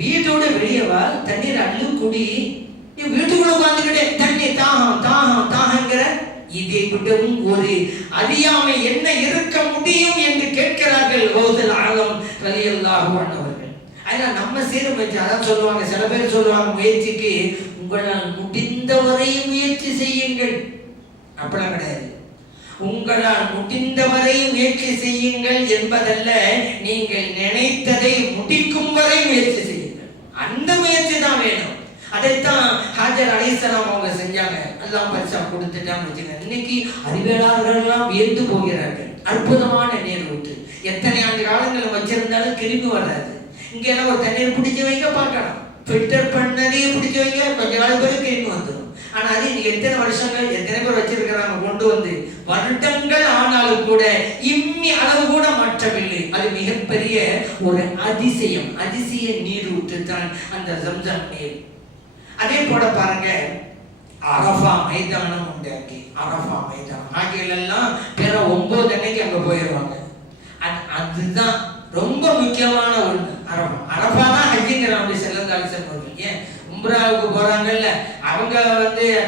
வீட்டோட வெளியவா தண்ணீர் அள்ளு குடி, நீ வீட்டுக்குள்ள உட்கார்ந்துக்கிட்டே தண்ணி தாகங்கிற. இதை விடவும் ஒரு அறியாமை என்ன இருக்க முடியும் என்று கேட்கிறார்கள் கௌசல் ஆலம் ரலியல்லாஹு அன்ஹு அவர்கள். அதனால நம்ம சீரமைச்சு அதான் சொல்லுவாங்க. சில பேர் சொல்லுவாங்க, முயற்சிக்கு உங்களால் முடிந்தவரை முயற்சி செய்யுங்கள். அப்படிலாம் கிடையாது. உங்களால் முடிந்தவரை முயற்சி செய்யுங்கள் என்பதல்ல, நீங்கள் நினைத்ததை முடிக்கும் வரை முயற்சி செய்யுங்கள். அந்த முயற்சி தான் வேணும். அதைத்தான் ஹாஜர் அலைஹிஸ்ஸலாம் அவங்க செஞ்சாங்க. அல்லாஹ் பரிசா கொடுத்துட்டான்னு வச்சுங்க. இன்னைக்கு அறிவியலாளர்கள்லாம் வியந்து போகிறார்கள். அற்புதமான நீர் ஊற்று, எத்தனை ஆண்டு காலங்கள் வச்சிருந்தாலும் கிருமி வராது. இங்க எல்லாம் ஒரு தண்ணீர் பிடிச்சி வைக்க பார்க்கலாம், ஃபில்டர் பண்ணதையே பிடிச்சி வைக்க கொஞ்ச காலம் பேர் கிருமி வந்துடும். ஆனா அது எத்தனை வருஷங்கள் எத்தனை பேர் வச்சிருக்கிறாங்க, கொண்டு வந்து வருடங்கள் ஆனாலும் கூட இம்மி அளவு கூட மாற்றவில்லை. அது மிகப்பெரிய ஒரு அதிசயம், அதிசய நீர் ஊற்று தான் அந்த ஜம்சம் நீர். அதே போல பாருங்க, அரஃபா மைதானம் உண்டு. அங்கே அரஃபா மைதானம் ஆகிய எல்லாம் பிற 9 அன்னைக்கு அங்க போயிடுவாங்க. அதுதான் ரொம்ப முக்கியமான ஒண்ணு. அரஃபா அரஃபா தான் ஹஜ்ஜிங்கிற அப்படி செல்லந்தாலும் செல்வார்கள். ஏன் உம்ராவுக்கு போறாங்கல்ல, அவங்க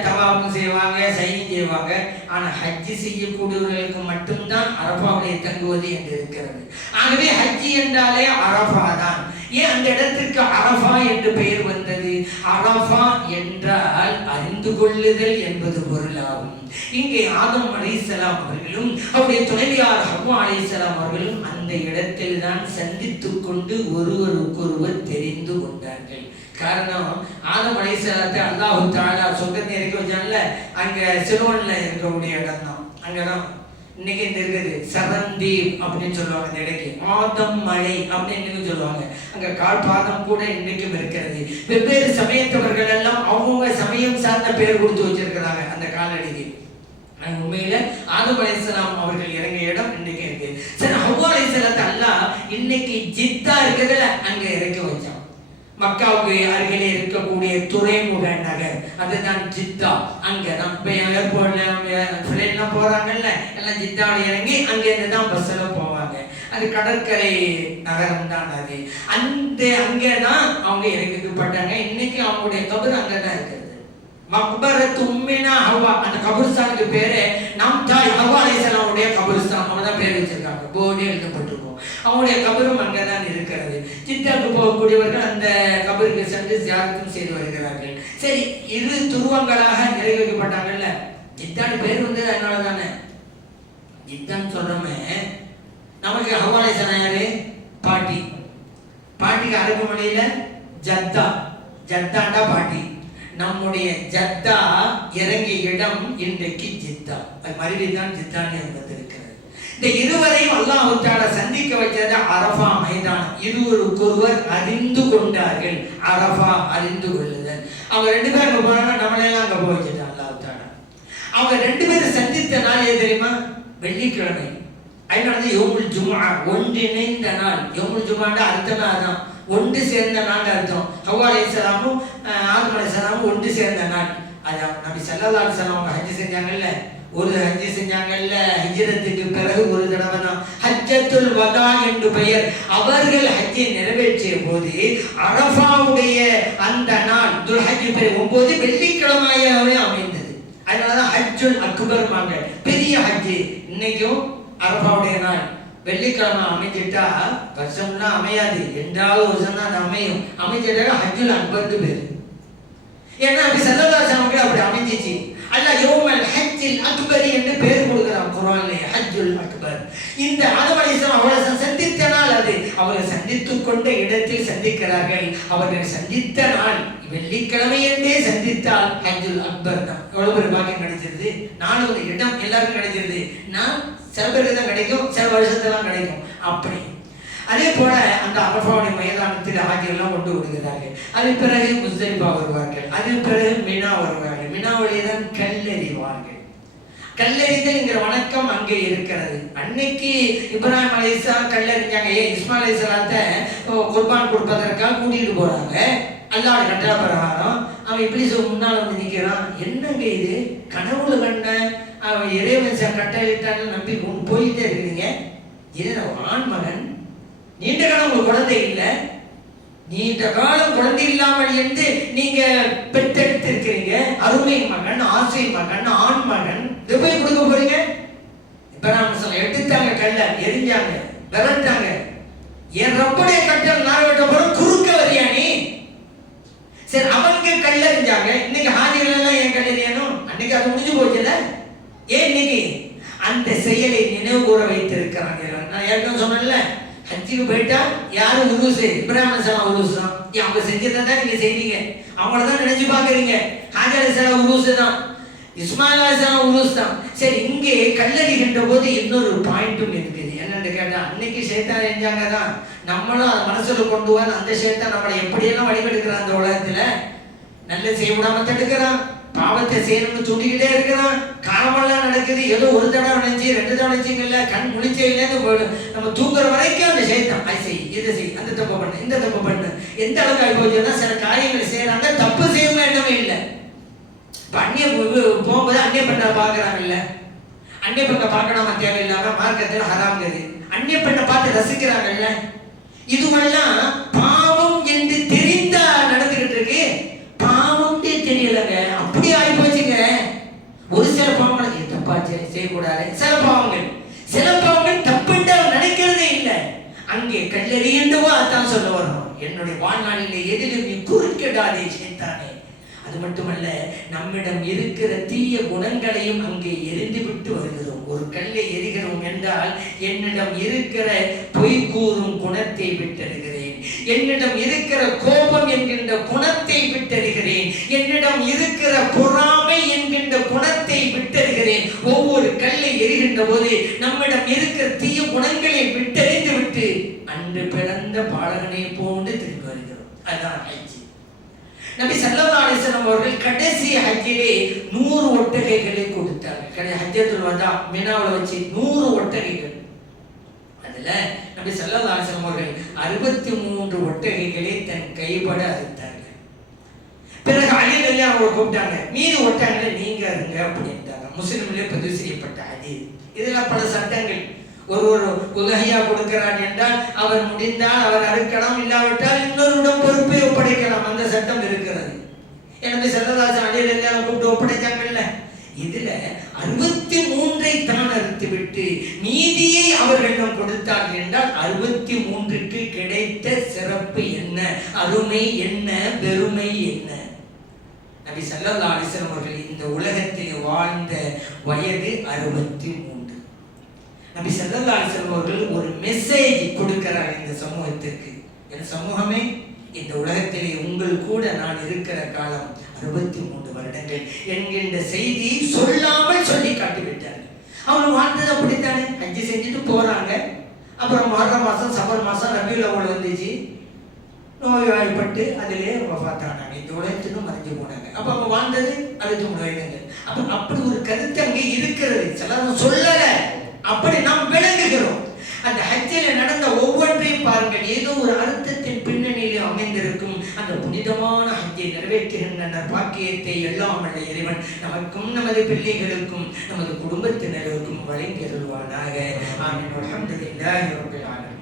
தவாஃபும் செய்வாங்க, சையும் செய்வாங்க. ஆனா ஹஜ்ஜி செய்யக்கூடியவர்களுக்கு மட்டும்தான் அரஃபாவுடைய தங்குவது என்று இருக்கிறது. ஆகவே ஹஜ்ஜி என்றாலே அரஃபா தான். ஏன் அந்த இடத்திற்கு அரஃபா என்று பெயர் வந்தது? அரஃபா என்றால் அறிந்து கொள்ளுதல் என்பது பொருளாகும். இங்கே ஆதம் அலைஹிஸ்ஸலாம் அவர்களும் அவருடைய துணைவியார் ஹவ்வா அலைஹிஸ்ஸலாம் அவர்களும் அந்த இடத்தில் தான் சந்தித்துக் கொண்டு ஒருவருக்கொருவர் தெரிந்து கொண்டார்கள். காரணம், ஆதம் அலைஹிஸ்ஸலாத்தை அல்லாஹ் தஆலா சொர்க்கத்தில் இறக்கி வச்சான்ல, அங்க சிலோன்ல இருக்கக்கூடிய இடம் தான். அங்கதான் இன்னைக்கு இந்த இருக்குது சரந்தீப் அப்படின்னு சொல்லுவாங்க. இந்த இடைக்கு ஆதம் மலை அப்படின்னு சொல்லுவாங்க. அங்க கால்பாதம் கூட இன்னைக்கும் இருக்கிறது. வெவ்வேறு சமயத்தவர்கள் எல்லாம் அவங்க சமயம் சார்ந்த பெயர் கொடுத்து வச்சிருக்கிறாங்க அந்த காலடிக்கு. உண்மையில ஆதம் அலைஹிஸ்ஸலாம் அவர்கள் இறங்கிய இடம் இன்னைக்கு இருக்கு. சரி, ஹவ்வா அலைஹிஸ்ஸலாத்தை அல்லாஹ் இன்னைக்கு ஜித்தா இருக்குதுல அங்க இறக்கி வச்சான். மக்காவுக்கு அருகிலே இருக்கக்கூடிய துறைமுக நகர், அதுதான் ஜித்தா. அங்கதான் ஏர்போர்ட்ல போறாங்கல்ல, எல்லாம் ஜித்தாவில் இறங்கி அங்கிருந்து தான் பஸ்ல போவாங்க. அது கடற்கரை நகரம் தான் அது. அங்கதான் அவங்க இறக்கப்பட்டாங்க. இன்னைக்கு அவங்களுடைய கபர் அங்கதான் இருக்கிறது. மக்பரத்து உம்மினா ஹவ்வா, அந்த கபர்ஸ்தானுக்கு பேரு நம் தாய் ஹவ்வா அலைஹிஸ்ஸலாமுடைய கபர்ஸ்தான். அவங்க தான் பேர் வச்சிருக்காங்க, போர்டே எழுதப்பட்டிருக்கும். அவங்களுடைய கபரும் அங்கதான் இருக்கிறது. ஜித்தாவுக்கு போகக்கூடியவர்கள் அந்த கபருக்கு சென்று ஜியாரத்தும் செய்து வருகிறார்கள். சரி, இரு துருவங்களாக நிறைவேற்றப்பட்டாங்கல்ல. ஜித்தான்னு பேர் வந்தது அதனால தானே. ஜித்தான்னு சொல்றோமே, நமக்கு ஹவ்வா அலைஹிஸ்ஸலாம் யாரு? பாட்டி. பாட்டிக்கு அரபு மொழியில ஜத்தா, ஜத்தாண்டா பாட்டி. நம்முடைய ஜத்தா இறங்கிய இடம் இன்றைக்கு ஜித்தா. அது மறுபடியும் ஜித்தான்னு வந்திருக்கிறது. இந்த இருவரையும் அல்லாஹ் தஆலா சந்திக்க வச்சது அரஃபா மைதானம். இருவருக்கொருவர் அறிந்து கொண்டார்கள். அரஃபா அறிந்து கொள்ளுதல். அவங்க 2 பேரும் அங்க போனாங்க, நம்மளெல்லாம் அங்க போய் வச்சுட்டாங்க அல்லாஹ் தஆலா. அவங்க 2 பேரும் சந்தித்த நாள் எது தெரியுமா? வெள்ளிக்கிழமை. அதனால யௌமுல் ஜும்ஆ, ஒன்றிணைந்த நாள். யௌமுல் ஜும்ஆன்ற அர்த்தமே அதான், ஒன்று சேர்ந்த நாள் அர்த்தம். ஹவ்வா அலைஹிஸ்ஸலாமும் ஆதம் அலைஹிஸ்ஸலாமும் ஒன்று சேர்ந்த நாள். அதான் நபி ஸல்லல்லாஹு அலைஹி வஸல்லம் அவங்க ஹஜ் செஞ்சாங்கல்ல, ஒரு ஹஜ் செஞ்சாங்கல்ல, ஹிஜ்ரத்துக்கு பிறகு ஒரு தடவை தான் ஹஜ்ஜத்துல் வதா என்று பெயர். அவர்கள் ஹஜ்ஜை நிறைவேற்றிய போது அரஃபாவுடைய அந்த நாள் துல்ஹஜ் 9 வெள்ளிக்கிழமையாகவே அமைந்தது. அதனாலதான் ஹஜ்ஜுல் அக்பர் மாங்க, பெரிய ஹஜ். இன்னைக்கும் அரஃபாவுடைய நாள் வெள்ளிக்கிழமை அமைஞ்சிட்டா வருஷம்லாம் அமையாது, என்றாவது வருஷம் தான் அது அமையும். அமைஞ்சிட்டா ஹஜ்ஜுல் அக்பருக்கு பேரு. ஏன்னா ஸல்லல்லாஹு அலைஹி வஸல்லம் அப்படி அமைஞ்சிச்சு. அல்லாஹ் யௌமல் ஹஜ்ஜில் அக்பர் என்று பெயர் கொடுக்கிறான் குர்ஆன்ல, ஹஜ்ஜுல் அக்பர். இந்த ஆதம் அலைஹிஸ்ஸலாம் அவர்களை சந்தித்த நாள் அது. அவர்கள் சந்தித்துக் கொண்ட இடத்தில் சந்திக்கிறார்கள். அவர்கள் சந்தித்த நாள் வெள்ளிக்கிழமை என்றே சந்தித்தால் ஹஜ்ஜுல் அக்பர் தான். எவ்வளவு ஒரு பாக்கியம் கிடைச்சிருது. நானும் ஒரு இடம் எல்லாருக்கும் கிடைச்சிருது. நான் சில பேருக்கு தான் கிடைக்கும், சில வருஷத்துலாம் கிடைக்கும். அப்படி அதே போல அந்த அரஃபாவுடைய மைதானத்தில் ஆகியெல்லாம் கொண்டு விடுகிறார்கள். அதன் பிறகு முஸ்தலிஃபா வருவார்கள். அதன் பிறகு மினா வருவார்கள். மினாவிலே தான் கல்லெறிவார்கள். கல்லெறிதல்ங்கிற வணக்கம் அங்கே இருக்கிறது. அன்னைக்கு இப்ராஹிம் அலைஹிஸ்ஸலாம் கல்லெறிஞ்சாங்க. இஸ்மாயில் அலைஹிஸ்ஸலாத்தை குர்பான் கொடுப்பதற்காக கூட்டிட்டு போறாங்க. அல்லாஹ்வுடைய கட்டளை பிரகாரம் அவன் இப்படி முன்னால் வந்து நிற்கிறான். என்னங்க இது, கனவுல கண்ட அவன் இறைவன் கட்டளையிட்டான்னு நம்பி போயிட்டே இருக்கிறீங்க. இது ஆண் மகன், நீண்ட காலம் உங்களுக்கு குழந்தை இல்லை, நீண்ட காலம் குழந்தை இல்லாமல் இருந்து நீங்க பெற்றெடுத்திருக்கிறீங்க. அருமை மகன், ஆசை மகன், ஆண் மகன், இதை போய் கொடுக்க போறீங்க. இப்ராஹிம் எடுத்தாங்க, கல்ல எரிஞ்சாங்க, விரட்டாங்க. என் ரப்புடைய கட்டளை நான் வெட்ட போறோம், குறுக்க வரியா நீ? சரி, அவங்க கல்லறிஞ்சாங்க. இன்னைக்கு ஹாஜிகள் எல்லாம் ஏன் கல்லறியணும்? அன்னைக்கு அது முடிஞ்சு போச்சுல. ஏன் இன்னைக்கு அந்த செயலை நினைவு கூற வைத்திருக்கிறாங்க. நான் ஏற்கனவே சொன்னேன்ல, ஹஜ்ஜுக்கு போயிட்டா யாரும் உருசு இப்ராஹிம் அலைஹிஸ்ஸலாம் உருசு தான். அவங்க செஞ்சதை தான் நீங்க செய்வீங்க, அவங்கள தான் நினைச்சு பாக்குறீங்க. ஹாஜர் அலைஹிஸ்ஸலாம் உருசு தான், இஸ்மாயில் அலைஹிஸ்ஸலாம் உருசு தான். சரி, இங்கே கல்லறிகின்ற போது இன்னொரு பாயிண்ட்டும் இருக்குது. என்னன்னு கேட்டா, அன்னைக்கு சேத்தான் செஞ்சாங்க தான், நம்மளும் அதை மனசுல கொண்டு வந்து அந்த சேத்தான் நம்மளை எப்படியெல்லாம் வழிபடுக்கிறான். அந்த உலகத்துல நல்ல செய்ய விடாம தடுக்கிறான், பாவத்தை செய்யணும்னு சொல்லிக்கிட்டே இருக்கிறான். காலமெல்லாம் நடக்குது, ஏதோ ஒரு தடவை நினைச்சு 2 தடவை நினைச்சிங்கல்ல, கண் முழிச்சையிலேருந்து நம்ம தூங்குற வரைக்கும் அந்த சேத்தான் அதை செய், இதை செய், அந்த தப்பு பண்ணு, இந்த தப்பு பண்ணு. எந்த அளவுக்கு ஆகி போச்சுன்னா சில காரியங்களை செய்யறாங்க, தப்பு செய்யணும் எண்ணமே இல்லை. இப்ப அந்நிய போகும்போது அந்நிய பெண்ணை பாக்குறாங்கல்ல, அந்நிய பெண்ணை பார்க்கணுமா தேவையில்லாம மார்க்கத்தில் ஹராம்கிறது. அந்நிய பெண்ணை பார்த்து ரசிக்கிறாங்கல்ல, இதுவெல்லாம் பாவம் என்று தெரிந்தா நடந்துகிட்டு இருக்கு. பாவம்னே தெரியலங்க, அப்படி ஆகி போச்சுங்க. ஒரு சில பாவங்கள் தப்பா செய்யக்கூடாது, சில பாவங்கள் தப்புன்னு நினைக்கிறதே இல்லை. அங்கே கல்லறியண்டவா அதான் சொல்ல வரணும், என்னுடைய வாழ்நாளிலே எதிலும் நீ குறுக்கிடாதே சேத்தானே. அது மட்டுமல்ல, நம்மிடம் இருக்கிற தீய குணங்களையும் அங்கே எரிந்து விட்டு வருகிறோம். ஒரு கல்லை எரிகிறோம் என்றால் என்னிடம் இருக்கிற பொய் கூறும் குணத்தை விட்டெடுகிறேன், என்னிடம் இருக்கிற கோபம் என்கின்ற குணத்தை விட்டெடுகிறேன், என்னிடம் இருக்கிற பொறாமை என்கின்ற குணத்தை விட்டெடுகிறேன். ஒவ்வொரு கல்லை எரிகின்ற போது நம்மிடம் இருக்கிற தீய குணங்களை விட்டெறிந்து விட்டு அன்று பிறந்த பாலகனை போன்று திரும்பி வருகிறோம். அதுதான் ஹஜ். நபி ஸல்லல்லாஹு அலைஹி வஸல்லம் அவர்கள் கடைசி ஹஜ்ஜிலே 100 ஒட்டகைகளை கொடுத்தார்கள். ஹஜ்ஜத்துல் வதா மினாவுல வச்சு 100 ஒட்டகைகள். அதுல நபி ஸல்லல்லாஹு அலைஹி வஸல்லம் அவர்கள் 63 ஒட்டகைகளை தன் கைப்பட அறுத்தார்கள். பிறகு அலி ரலியல்லாஹு அன்ஹு கூப்பிட்டாங்க, மீதி ஒட்டகைகளை நீங்க அறுங்க அப்படின்ட்டாங்க. முஸ்லிம்களே பதிவு செய்யப்பட்ட ஹதீஸ். இதெல்லாம் பல சட்டங்கள். ஒரு உதகையா கொடுக்கிறான் என்றால் அவர் முடிந்தால் அவர் அறுக்கலாம், இல்லாவிட்டால் இன்னொருடம் பொறுப்பை ஒப்படைக்கலாம். அந்த சட்டம் இருக்கிறது. எனவே ஸல்லல்லாஹு அலைஹி வஸல்லம் கூப்பிட்டு ஒப்படைச்சாங்கல்ல, இதுல 63 தான் அறுத்து விட்டு மீதியை அவர்களிடம் கொடுத்தார்கள் என்றால் 63க்கு கிடைத்த சிறப்பு என்ன, அருமை என்ன, பெருமை என்ன? நபி ஸல்லல்லாஹு அலைஹி வஸல்லம் அவர்கள் இந்த உலகத்தில் வாழ்ந்த வயது 63. நபி ஸல்லல்லாஹு அலைஹி வஸல்லம் அவர்கள் ஒரு மெசேஜ் கொடுக்கிறார் இந்த சமூகத்திற்கு. என் சமூகமே, இந்த உலகத்திலே உங்கள் கூட நான் இருக்கிற காலம் 63 வருடங்கள் என்கின்ற செய்தி சொல்லாமல் சொல்லி காட்டிவிட்டார். அவங்க வாழ்ந்தது அப்படித்தானே, ஹஜ் செஞ்சுட்டு போறாங்க. அப்புறம் முஹர்ரம் மாசம், சஃபர் மாசம், ரபியுல் அவ்வல் வந்துச்சு, நோய்வாய்ப்பட்டு அதிலே வஃபாத்தானாங்க. இந்த உலகத்திலும் மறைஞ்சு போனாங்க. அப்ப அவங்க வாழ்ந்தது 63 வருடங்கள். அப்ப அப்படி ஒரு கருத்து அங்கே இருக்கிறது, சிலர் சொல்லல, அப்படி நாம் விளங்குகிறோம். அந்த ஹஜ்ஜில் நடந்த ஒவ்வொன்றையும் பாருங்கள், ஏதோ ஒரு அர்த்தத்தின் பின்னணியிலே அமைந்திருக்கும். அந்த புனிதமான ஹஜ்ஜை நிறைவேற்றுகின்ற பாக்கியத்தை எல்லாம் வல்ல இறைவன் நமக்கும் நமது பிள்ளைகளுக்கும் நமது குடும்பத்தினருக்கும் வழங்கி அருள்வானாக. ஆமீன். அல்ஹம்துலில்லாஹி ரப்பில் ஆலமீன்.